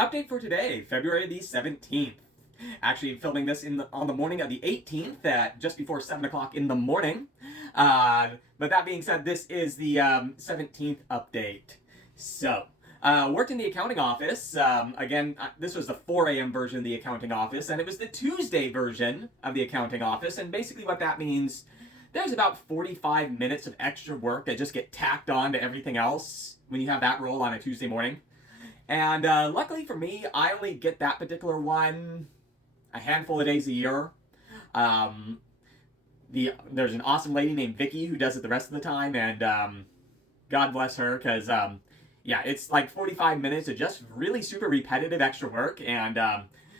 Update for today, February the 17th. Actually, filming this on the morning of the 18th at just before 7 o'clock in the morning. But that being said, this is the 17th update. So, worked in the accounting office. Again, this was the 4 a.m. version of the accounting office, and it was the Tuesday version of the accounting office. And basically, what that means, there's about 45 minutes of extra work that just get tacked on to everything else when you have that role on a Tuesday morning. And luckily for me, I only get that particular one a handful of days a year. There's an awesome lady named Vicky who does it the rest of the time, and God bless her, because yeah, it's like 45 minutes of just really super repetitive extra work. And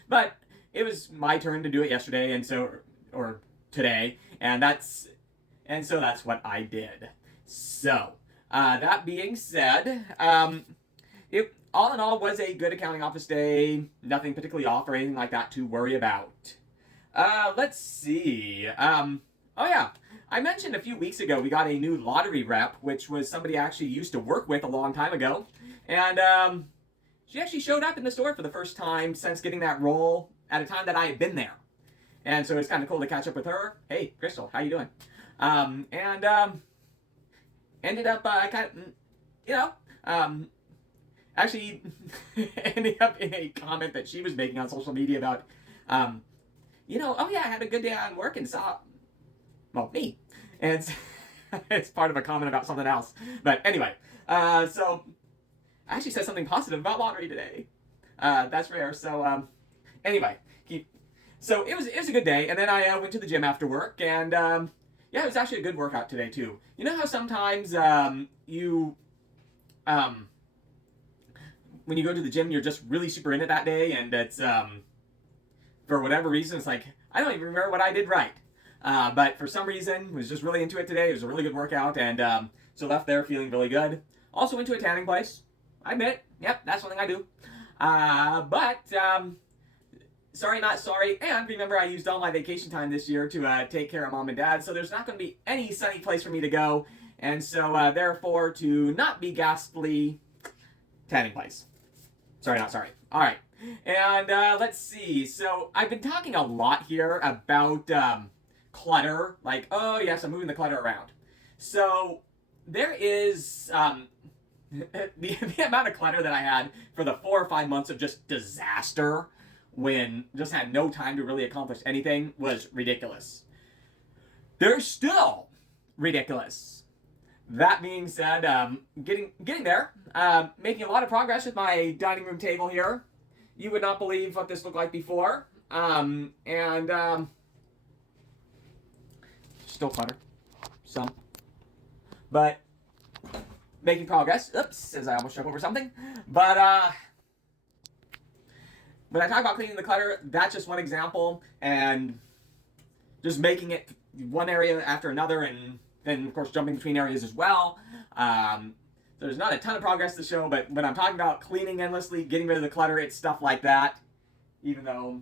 but it was my turn to do it yesterday, and so or today, and so that's what I did. So that being said, it all in all was a good accounting office day. Nothing particularly off or anything like that to worry about. Let's see. Oh yeah, I mentioned a few weeks ago we got a new lottery rep, which was somebody I actually used to work with a long time ago. And she actually showed up in the store for the first time since getting that role at a time that I had been there. And so it's kind of cool to catch up with her. Hey, Crystal, how you doing? Ended up actually ended up in a comment that she was making on social media about, oh yeah, I had a good day on work and saw, well, me. And it's part of a comment about something else. But anyway, so I actually said something positive about lottery today. That's rare. So anyway, so it was a good day. And then I went to the gym after work, and yeah, it was actually a good workout today too. You know how sometimes when you go to the gym, you're just really super in it that day, and it's for whatever reason, it's like I don't even remember what I did right. But for some reason, was just really into it today. It was a really good workout, and so left there feeling really good. Also went to a tanning place. I admit, yep, that's one thing I do. But sorry, not sorry. And remember, I used all my vacation time this year to take care of mom and dad, so there's not going to be any sunny place for me to go. And so, therefore, to not be ghastly, tanning place. Sorry, not sorry. All right. And let's see. So I've been talking a lot here about clutter. Like, oh, yes, I'm moving the clutter around. So there is the amount of clutter that I had for the 4 or 5 months of just disaster when just had no time to really accomplish anything was ridiculous. They're still ridiculous. That being said, getting there, making a lot of progress with my dining room table here. You would not believe what this looked like before. Still clutter, some, but making progress. Oops, as I almost tripped over something. But when I talk about cleaning the clutter, that's just one example, and just making it one area after another, and then of course jumping between areas as well. There's not a ton of progress to show, but when I'm talking about cleaning endlessly, getting rid of the clutter, it's stuff like that. Even though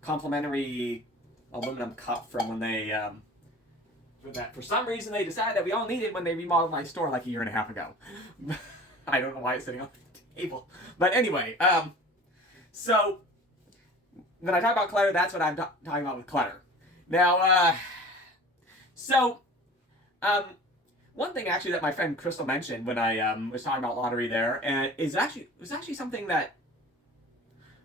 complimentary aluminum cup from when they for some reason they decided that we all needed when they remodeled my store like a year and a half ago. I don't know why it's sitting on the table, but anyway, so when I talk about clutter, that's what I'm talking about with clutter. Now, one thing actually that my friend Crystal mentioned when I was talking about lottery there, and was actually something that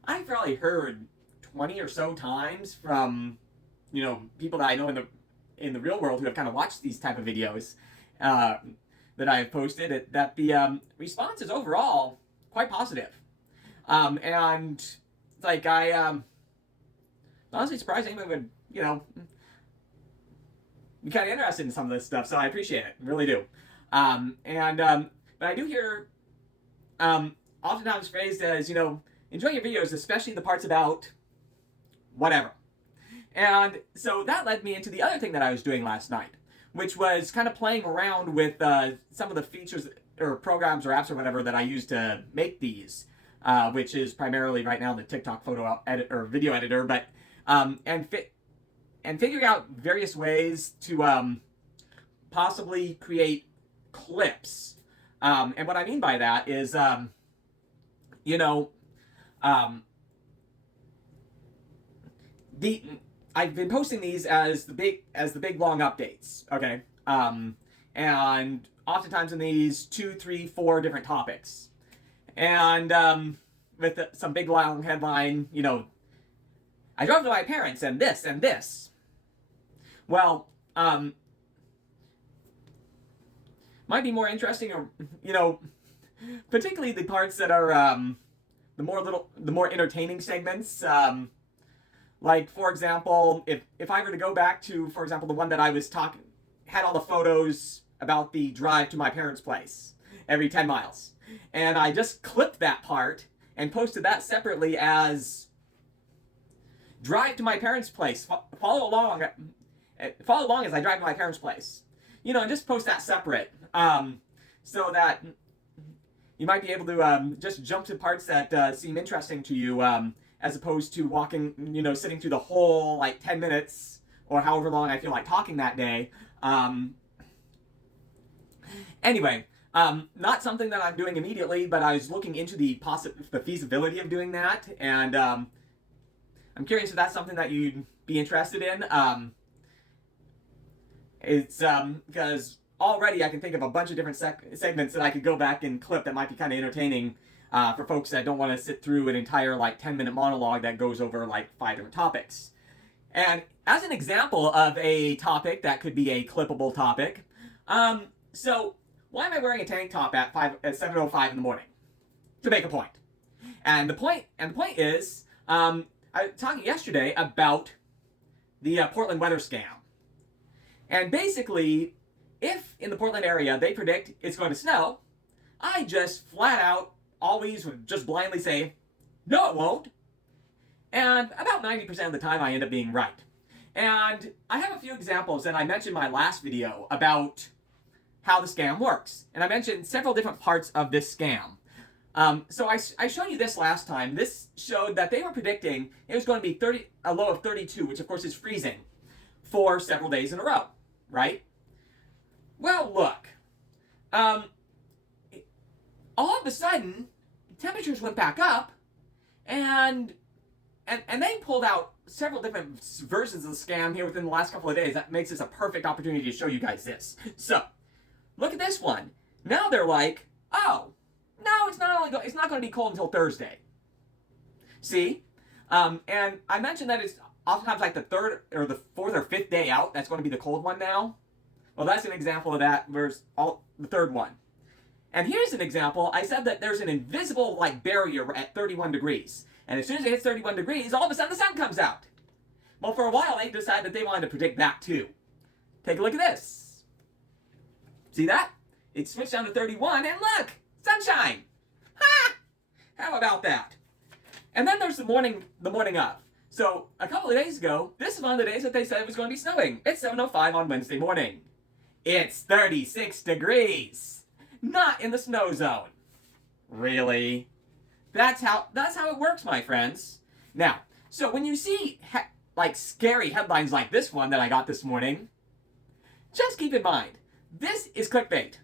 I've probably heard 20 or so times from people that I know in the real world who have kind of watched these type of videos that I have posted. That the response is overall quite positive, and it's like I honestly surprised anyone would be kind of interested in some of this stuff, so I appreciate it, really do. But I do hear oftentimes phrased as, enjoy your videos, especially the parts about whatever. And so that led me into the other thing that I was doing last night, which was kind of playing around with some of the features or programs or apps or whatever that I use to make these, which is primarily right now the TikTok photo editor or video editor, but and figuring out various ways to possibly create clips. And what I mean by that is you know, um, I've been posting these as the big long updates, okay? And oftentimes in these 2, 3, 4 different topics, and with some big long headline, I drove to my parents and this and this. Well, might be more interesting, or particularly the parts that are the more entertaining segments. Like, for example, if I were to go back to, for example, the one that I was had all the photos about the drive to my parents' place every 10 miles. And I just clipped that part and posted that separately as drive to my parents' place. Follow along as I drive to my parents' place. And just post that separate. So that you might be able to just jump to parts that seem interesting to you, as opposed to walking, sitting through the whole, 10 minutes or however long I feel like talking that day. Anyway, not something that I'm doing immediately, but I was looking into the feasibility of doing that, and I'm curious if that's something that you'd be interested in. It's because already I can think of a bunch of different segments that I could go back and clip that might be kind of entertaining for folks that don't want to sit through an entire 10-minute monologue that goes over 5 different topics. And as an example of a topic that could be a clippable topic, so why am I wearing a tank top at 7:05 in the morning? To make a point. And the point is, I was talking yesterday about the Portland weather scam. And basically, if in the Portland area they predict it's going to snow, I just flat out always would just blindly say, no, it won't. And about 90% of the time I end up being right. And I have a few examples, and I mentioned in my last video about how the scam works. And I mentioned several different parts of this scam. So I showed you this last time. This showed that they were predicting it was going to be a low of 32, which of course is freezing, for several days in a row, right? Well, look. All of a sudden, temperatures went back up, and they pulled out several different versions of the scam here within the last couple of days. That makes this a perfect opportunity to show you guys this. So, look at this one. Now they're like, oh, no, it's not going to be cold until Thursday. See? And I mentioned that it's oftentimes the third or the fourth or fifth day out that's going to be the cold one now. Well, that's an example of that versus the third one. And here's an example. I said that there's an invisible barrier at 31 degrees. And as soon as it hits 31 degrees, all of a sudden the sun comes out. Well, for a while, they decided that they wanted to predict that too. Take a look at this. See that? It switched down to 31, and look! Sunshine! Ha! How about that? And then there's the morning of. So, a couple of days ago, this is one of the days that they said it was going to be snowing. It's 7:05 on Wednesday morning. It's 36 degrees! Not in the snow zone. Really? That's how it works, my friends. Now, so when you see scary headlines like this one that I got this morning, just keep in mind, this is clickbait.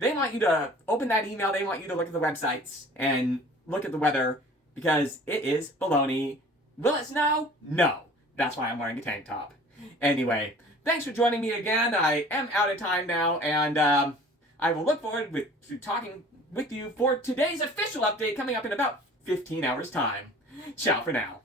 They want you to open that email, they want you to look at the websites and look at the weather, because it is baloney. Will it snow? No. That's why I'm wearing a tank top. Anyway, thanks for joining me again. I am out of time now, and I will look forward to talking with you for today's official update coming up in about 15 hours' time. Ciao for now.